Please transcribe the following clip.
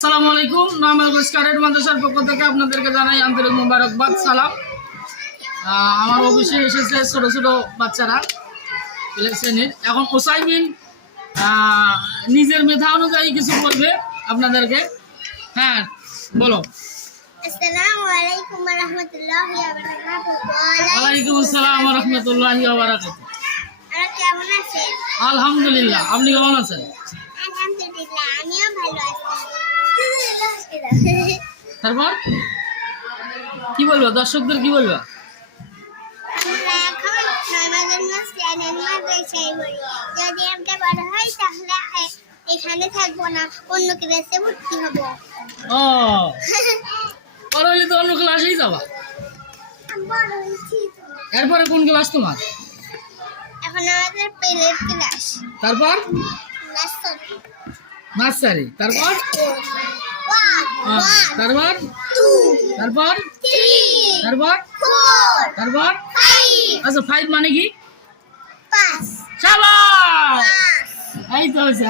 আসসালামু আলাইকুম। নরমাল গোস ক্যাডেট মাদ্রাসার পক্ষ থেকে আপনাদেরকে জানাই আন্তরিক মোবারকবাদ, সালাম। আমার অফিসে এসেছে ছোট ছোট বাচ্চারা প্লে শ্রেণীর। এখন ওসাইমিন নিজের মেধা অনুযায়ী কিছু বলবে আপনাদেরকে। হ্যাঁ, বলো। আসসালামু আলাইকুম ওয়া রাহমাতুল্লাহি ওয়া বারাকাতুহু। ওয়ালাইকুম আসসালাম ওয়া রাহমাতুল্লাহি ওয়া বারাকাতুহু। আপনারা কেমন আছেন? আলহামদুলিল্লাহ, আপনি কেমন আছেন? আলহামদুলিল্লাহ, আমিও ভালো আছি। তারপর কি বলবো, দর্শকদের কি বলবো? আমরা এখন নরমাল চ্যানেল মাদ্রাসায় পড়ি। যদি আমরা বড় হই তাহলে এখানে থাকবো না, অন্য ক্লাসে ভর্তি হব। ও, বড় হইলে তো অন্য ক্লাসেই যাবা। বড় হয়েছি তো। এরপরে কোন ক্লাস তোমার? এখন আমাদের প্লে ক্লাস। তারপর নার্সারি। নার্সারি। তারপর ওয়ান, তারপর টু, তারপর থ্রি, তারপর ফোর, তারপর ফাইভ, আচ্ছা, 5 মানে কি? 5, শাবাশ, এই তো হয়েছে।